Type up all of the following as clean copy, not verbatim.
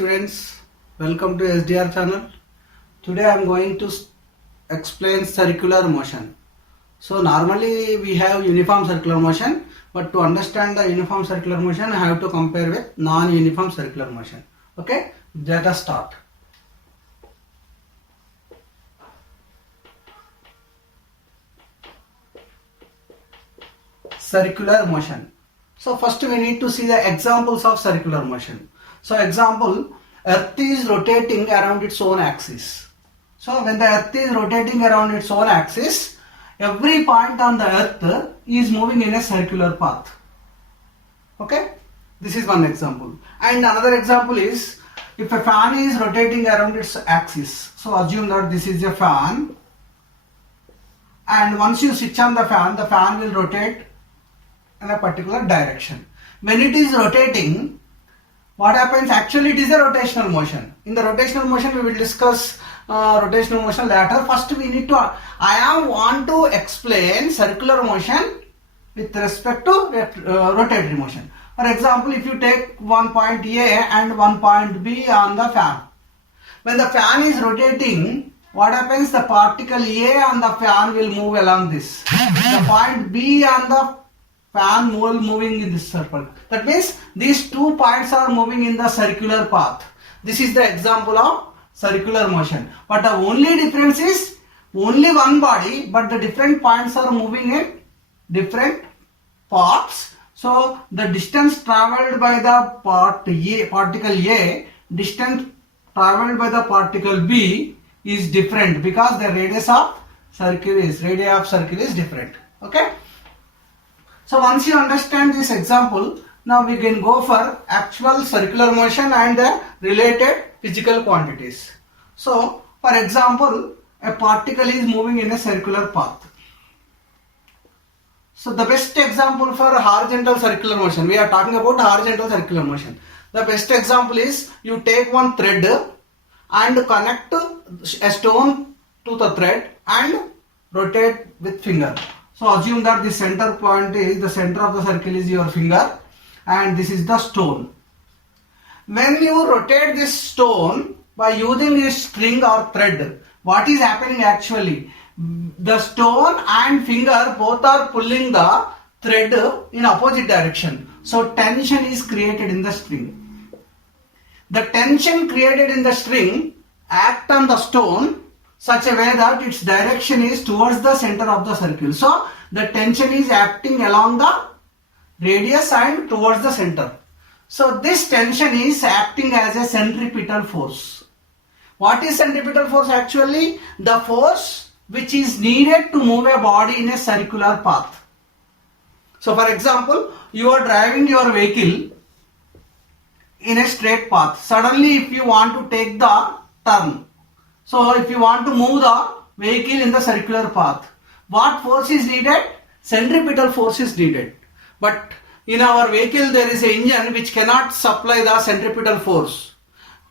students, welcome to SDR channel. Today I am going to explain circular motion. So normally we have uniform circular motion, but to understand the uniform circular motion I have to compare with non-uniform circular motion. Okay, let us start. Circular motion. So first we need to see the examples of circular motion. So example, Earth is rotating around its own axis. So when the Earth is rotating around its own axis, every point on the Earth is moving in a circular path. Okay, this is one example. And another example is if a fan is rotating around its axis. So assume that this is a fan, and once you switch on the fan will rotate in a particular direction. When it is rotating, what happens? Actually, it is a rotational motion. In the rotational motion, we will discuss rotational motion later. First, we need to. I want to explain circular motion with respect to rotatory motion. For example, if you take one point A and one point B on the fan, when the fan is rotating, what happens? The particle A on the fan will move along this. The point B on the fan moving in this circle. That means these 2 points are moving in the circular path. This is the example of circular motion. But the only difference is only one body, but the different points are moving in different paths. So the distance travelled by the particle A, distance travelled by the particle B is different because the radius of circle is different. Okay. So once you understand this example, now we can go for actual circular motion and the related physical quantities. So for example, a particle is moving in a circular path. So the best example for horizontal circular motion, we are talking about horizontal circular motion. The best example is you take one thread and connect a stone to the thread and rotate with finger. So assume that the center point is, the center of the circle is your finger and this is the stone. When you rotate this stone by using a string or thread, what is happening actually? The stone and finger both are pulling the thread in opposite direction. So tension is created in the string. The tension created in the string act on the stone such a way that its direction is towards the center of the circle. So the tension is acting along the radius and towards the center. So this tension is acting as a centripetal force. What is centripetal force actually? The force which is needed to move a body in a circular path. So for example, you are driving your vehicle in a straight path. Suddenly if you want to take the turn, so if you want to move the vehicle in the circular path, what force is needed? Centripetal force is needed. But in our vehicle there is an engine which cannot supply the centripetal force,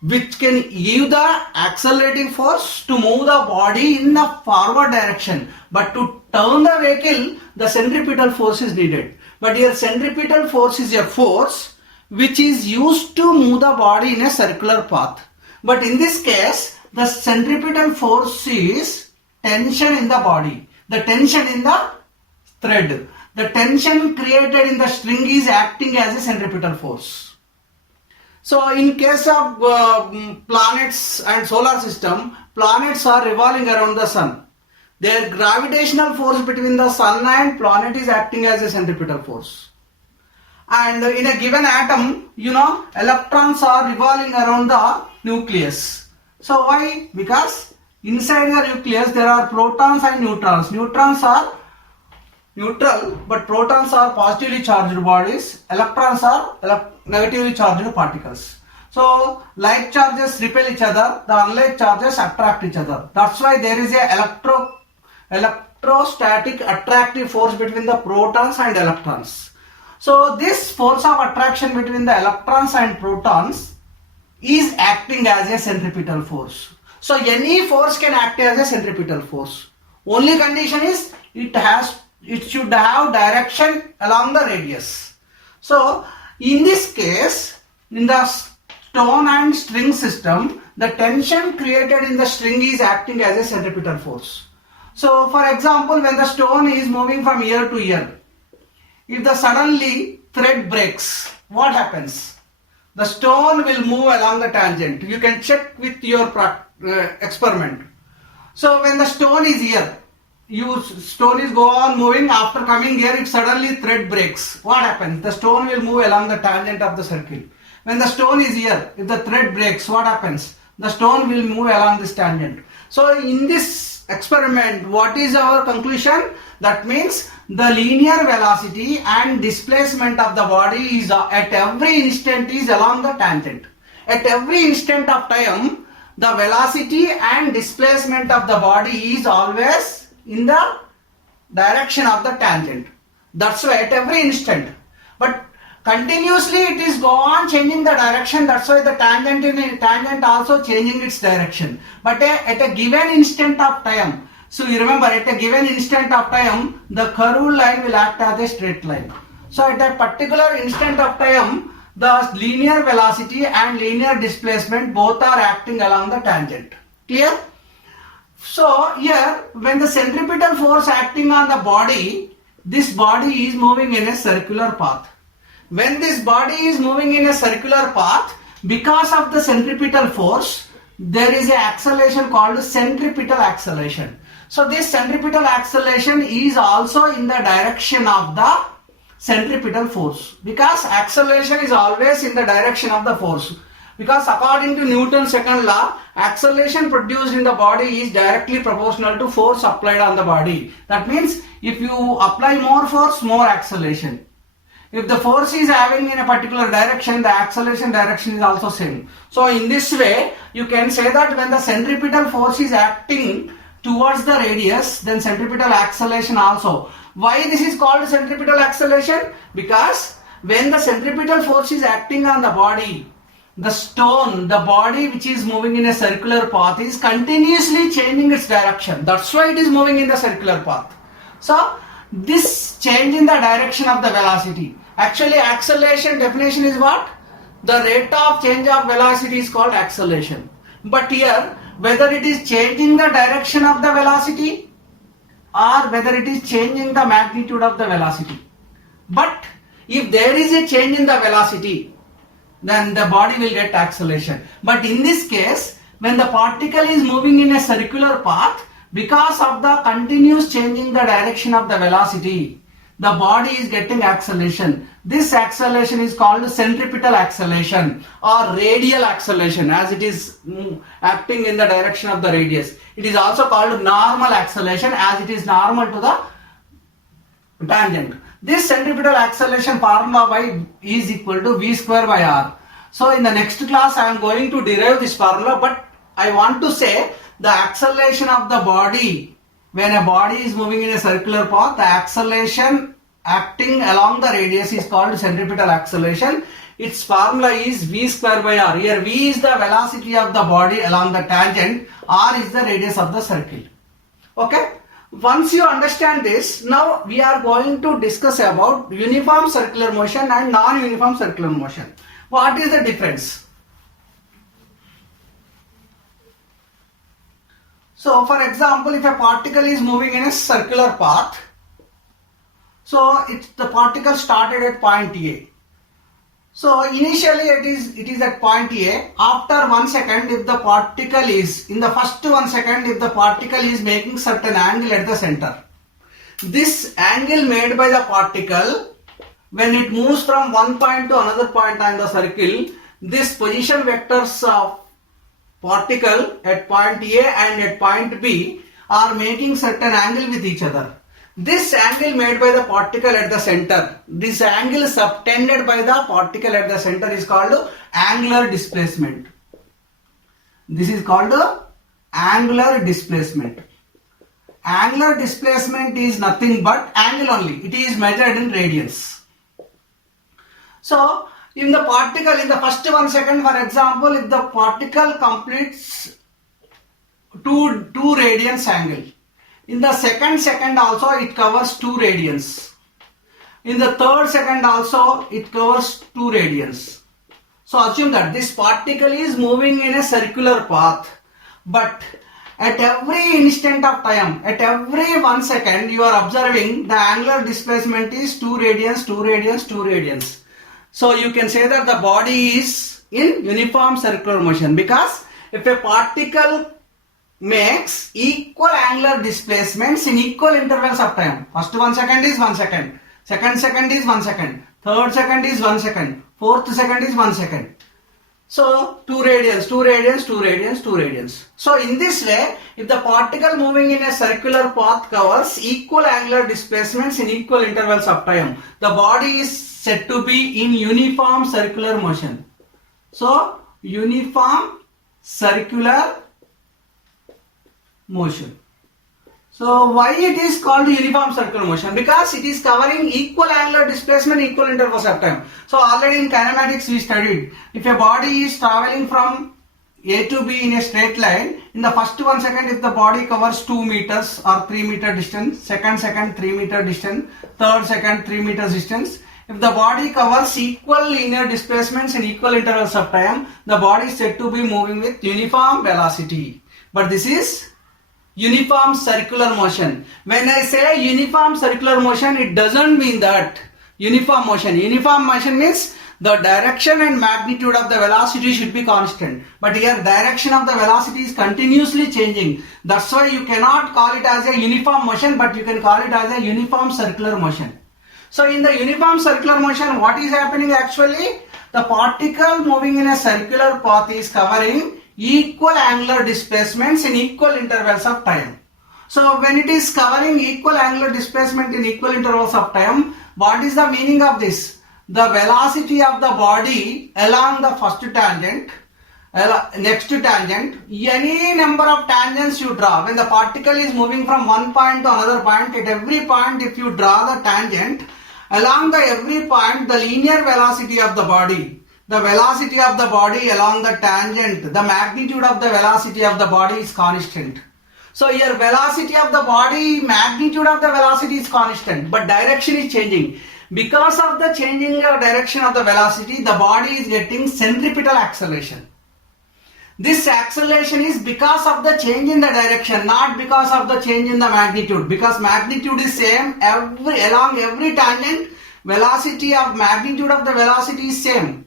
which can give the accelerating force to move the body in the forward direction. But to turn the vehicle, the centripetal force is needed. But here centripetal force is a force which is used to move the body in a circular path. But in this case, the centripetal force is tension in the body, the tension in the thread. The tension created in the string is acting as a centripetal force. So in case of planets and solar system, planets are revolving around the sun. Their gravitational force between the sun and planet is acting as a centripetal force. And in a given atom, electrons are revolving around the nucleus. So why? Because inside the nucleus there are protons and neutrons. Neutrons are neutral, but protons are positively charged bodies. Electrons are negatively charged particles. So like charges repel each other, the unlike charges attract each other. That's why there is a electrostatic attractive force between the protons and electrons. So this force of attraction between the electrons and protons is acting as a centripetal force. So any force can act as a centripetal force. Only condition is it should have direction along the radius. So in this case, in the stone and string system, the tension created in the string is acting as a centripetal force. So for example, when the stone is moving from ear to ear, if the suddenly thread breaks, what happens? The stone will move along the tangent. You can check with your experiment. So when the stone is here, stone is go on moving. After coming here, if suddenly thread breaks, what happens? The stone will move along the tangent of the circle. When the stone is here, if the thread breaks, what happens? The stone will move along this tangent. So in this experiment, what is our conclusion? That means the linear velocity and displacement of the body is at every instant is along the tangent. At every instant of time, the velocity and displacement of the body is always in the direction of the tangent. That's why at every instant. But continuously it is go on changing the direction. That's why the tangent also changing its direction. But at a given instant of time, so you remember, at a given instant of time, the curved line will act as a straight line. So at a particular instant of time, the linear velocity and linear displacement both are acting along the tangent. Clear? So here, when the centripetal force acting on the body, this body is moving in a circular path. When this body is moving in a circular path, because of the centripetal force, there is an acceleration called centripetal acceleration. So this centripetal acceleration is also in the direction of the centripetal force, because acceleration is always in the direction of the force. Because according to Newton's second law, acceleration produced in the body is directly proportional to force applied on the body. That means if you apply more force, more acceleration. If the force is having in a particular direction, the acceleration direction is also same. So in this way, you can say that when the centripetal force is acting towards the radius, then centripetal acceleration also. Why this is called centripetal acceleration? Because when the centripetal force is acting on the body, the stone, the body which is moving in a circular path is continuously changing its direction. That's why it is moving in the circular path. So this change in the direction of the velocity. Actually, acceleration definition is what? The rate of change of velocity is called acceleration. But here, whether it is changing the direction of the velocity or whether it is changing the magnitude of the velocity. But if there is a change in the velocity, then the body will get acceleration. But in this case, when the particle is moving in a circular path, because of the continuous changing the direction of the velocity, the body is getting acceleration. This acceleration is called centripetal acceleration or radial acceleration, as it is acting in the direction of the radius. It is also called normal acceleration, as it is normal to the tangent. This centripetal acceleration formula by is equal to v square by r. So in the next class I am going to derive this formula, but I want to say the acceleration of the body, when a body is moving in a circular path, the acceleration acting along the radius is called centripetal acceleration. Its formula is v square by r. Here v is the velocity of the body along the tangent, r is the radius of the circle. Okay. Once you understand this, now we are going to discuss about uniform circular motion and non-uniform circular motion. What is the difference? So for example, if a particle is moving in a circular path, so the particle started at point A. So initially it is at point A. After 1 second, if the particle is, in the first 1 second, if the particle is making certain angle at the center, this angle made by the particle, when it moves from one point to another point on the circle, this position vectors of particle at point A and at point B are making certain angle with each other. This angle made by the particle at the center, this angle subtended by the particle at the center is called angular displacement. This is called angular displacement. Angular displacement is nothing but angle only. It is measured in radians. So in the particle, in the first 1 second, for example, if the particle completes 2 radians angle, in the second also it covers 2 radians. In the third second also it covers 2 radians. So assume that this particle is moving in a circular path, but at every instant of time, at every 1 second, you are observing the angular displacement is 2 radians, 2 radians, 2 radians. So you can say that the body is in uniform circular motion, because if a particle makes equal angular displacements in equal intervals of time, first 1 second is 1 second, second second is 1 second, third second is 1 second, fourth second is 1 second. So 2 radians, 2 radians, 2 radians, 2 radians. So in this way, if the particle moving in a circular path covers equal angular displacements in equal intervals of time, the body is said to be in uniform circular motion. So uniform circular motion. So why it is called uniform circular motion? Because it is covering equal angular displacement, equal intervals of time. So already in kinematics we studied, if a body is traveling from A to B in a straight line, in the first 1 second if the body covers 2 meters or 3 meter distance, second 3 meter distance, third 3 meters distance, if the body covers equal linear displacements in equal intervals of time, the body is said to be moving with uniform velocity. But this is uniform circular motion. When I say uniform circular motion, it doesn't mean that uniform motion. Uniform motion means the direction and magnitude of the velocity should be constant. But here direction of the velocity is continuously changing. That's why you cannot call it as a uniform motion, but you can call it as a uniform circular motion. So in the uniform circular motion, what is happening actually? The particle moving in a circular path is covering equal angular displacements in equal intervals of time. So when it is covering equal angular displacement in equal intervals of time, what is the meaning of this? The velocity of the body along the first tangent, next tangent, any number of tangents you draw, when the particle is moving from one point to another point, at every point if you draw the tangent, along the every point the linear velocity of the body, the velocity of the body along the tangent, the magnitude of the velocity of the body is constant. So here velocity of the body, magnitude of the velocity is constant, but direction is changing. Because of the changing direction of the velocity, the body is getting centripetal acceleration. This acceleration is because of the change in the direction, not because of the change in the magnitude. Because magnitude is same along every tangent, velocity of magnitude of the velocity is same.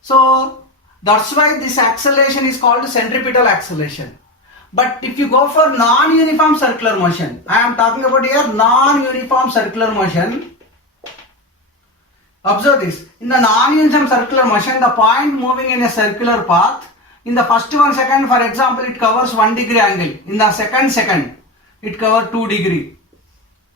So that's why this acceleration is called centripetal acceleration. But if you go for non-uniform circular motion, I am talking about here non-uniform circular motion. Observe this. In the non-uniform circular motion, the point moving in a circular path, in the first 1 second, for example, it covers 1 degree angle. In the second, it covers 2 degree,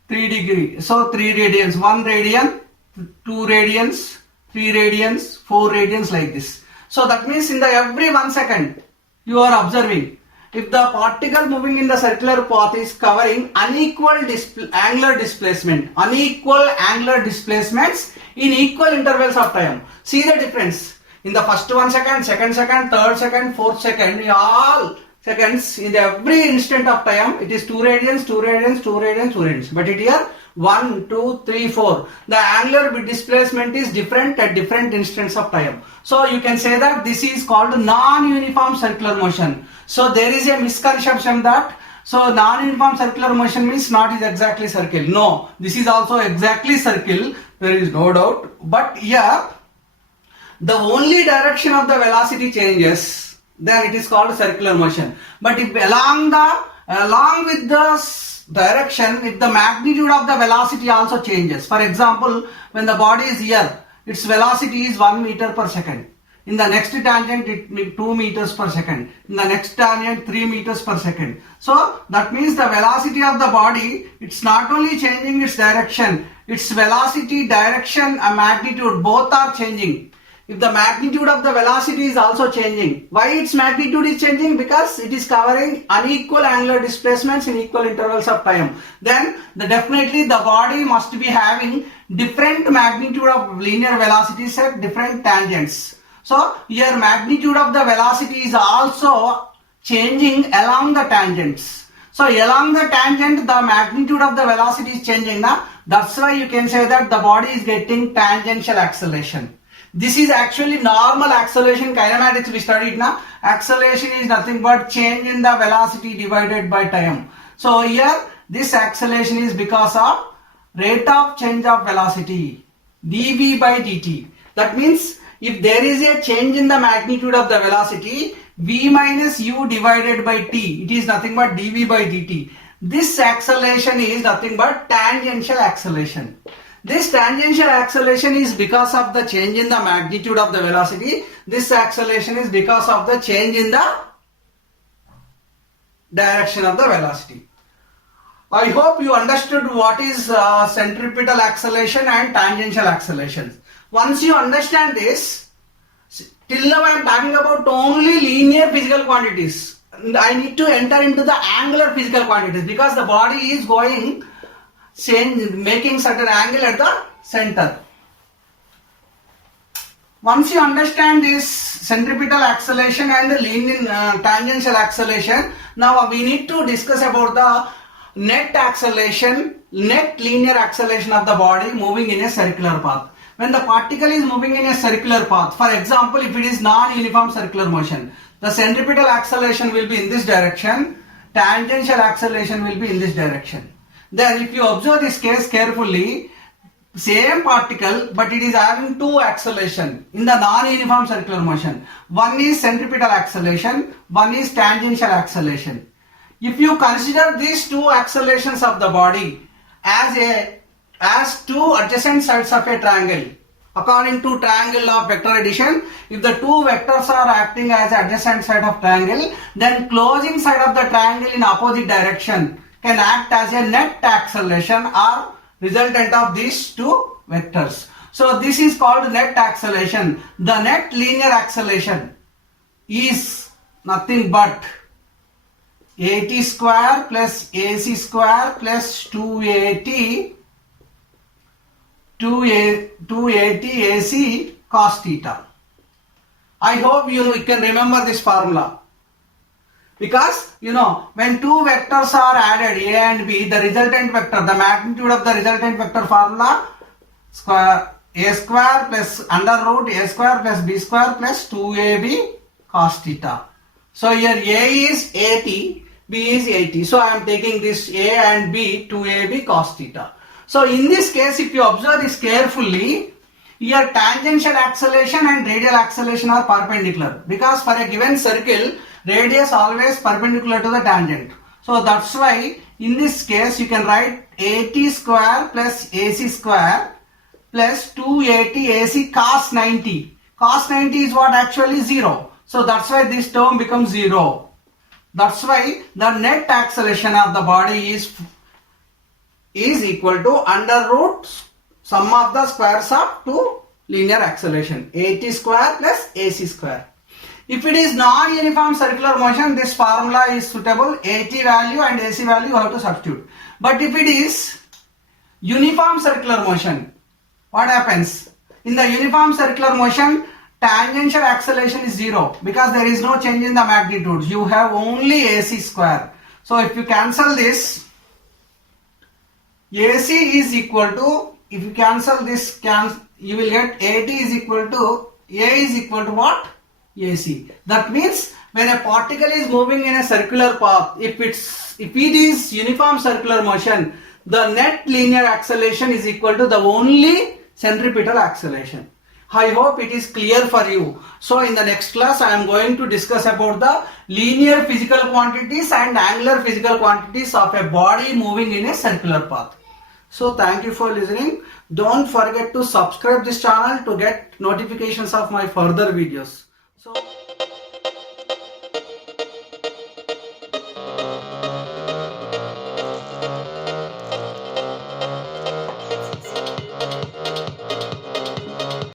3 degree. So 3 radians, 1 radian, 2 radians, 3 radians, 4 radians, like this. So that means in the every 1 second, you are observing, if the particle moving in the circular path is covering unequal angular displacement, unequal angular displacements in equal intervals of time. See the difference. In the first 1 second, second second, third second, fourth second, in all seconds, in every instant of time, it is 2 radians, 2 radians, 2 radians, 2 radians. But it here 1, 2, 3, 4. The angular displacement is different at different instants of time. So you can say that this is called non-uniform circular motion. So there is a misconception that non-uniform circular motion means not is exactly circle. No, this is also exactly circle. There is no doubt. But here, the only direction of the velocity changes, then it is called circular motion. But if along with the direction, if the magnitude of the velocity also changes. For example, when the body is here, its velocity is 1 meter per second. In the next tangent, it will 2 meters per second. In the next tangent, 3 meters per second. So that means the velocity of the body, it's not only changing its direction, its velocity, direction and magnitude both are changing. If the magnitude of the velocity is also changing, why its magnitude is changing? Because it is covering unequal angular displacements in equal intervals of time. Then definitely the body must be having different magnitude of linear velocities at different tangents. So here magnitude of the velocity is also changing along the tangents. So along the tangent, the magnitude of the velocity is changing now. That's why you can say that the body is getting tangential acceleration. This is actually normal acceleration. Kinematics we studied now. Acceleration is nothing but change in the velocity divided by time. So here this acceleration is because of rate of change of velocity, dv by dt. That means if there is a change in the magnitude of the velocity, v minus u divided by t, it is nothing but dv by dt. This acceleration is nothing but tangential acceleration. This tangential acceleration is because of the change in the magnitude of the velocity. This acceleration is because of the change in the direction of the velocity. I hope you understood what is centripetal acceleration and tangential acceleration. Once you understand this, till now I am talking about only linear physical quantities. I need to enter into the angular physical quantities because the body is going making certain angle at the center. Once you understand this centripetal acceleration and linear tangential acceleration, now we need to discuss about the net acceleration, net linear acceleration of the body moving in a circular path. When the particle is moving in a circular path, for example, if it is non-uniform circular motion, the centripetal acceleration will be in this direction, tangential acceleration will be in this direction. Then if you observe this case carefully, same particle but it is having two acceleration in the non-uniform circular motion. One is centripetal acceleration, one is tangential acceleration. If you consider these two accelerations of the body as two adjacent sides of a triangle, according to triangle of vector addition, if the two vectors are acting as adjacent side of triangle, then closing side of the triangle in opposite direction can act as a net acceleration or resultant of these two vectors. So this is called net acceleration. The net linear acceleration is nothing but at square plus ac square plus 2at 2at ac cos theta. I hope you can remember this formula. Because when two vectors are added, a and b, the resultant vector, the magnitude of the resultant vector formula, a square plus under root a square plus b square plus 2ab cos theta. So here a is at, b is at. So I am taking this a and b 2ab cos theta. So in this case, if you observe this carefully, here tangential acceleration and radial acceleration are perpendicular, because for a given circle, radius always perpendicular to the tangent. So that's why in this case you can write at square plus ac square plus 2at ac cos 90. Cos 90 is what? Actually 0. So that's why this term becomes 0. That's why the net acceleration of the body is equal to under root sum of the squares of two linear acceleration, at square plus ac square. If it is non-uniform circular motion, this formula is suitable. At value and ac value you have to substitute. But if it is uniform circular motion, what happens? In the uniform circular motion, tangential acceleration is 0 because there is no change in the magnitudes. You have only ac square. So if you cancel this, ac is equal to, if you cancel this, you will get at is equal to, a is equal to what? AC. That means when a particle is moving in a circular path, if it is uniform circular motion, the net linear acceleration is equal to the only centripetal acceleration. I hope it is clear for you. So in the next class I am going to discuss about the linear physical quantities and angular physical quantities of a body moving in a circular path. So thank you for listening. Don't forget to subscribe this channel to get notifications of my further videos. So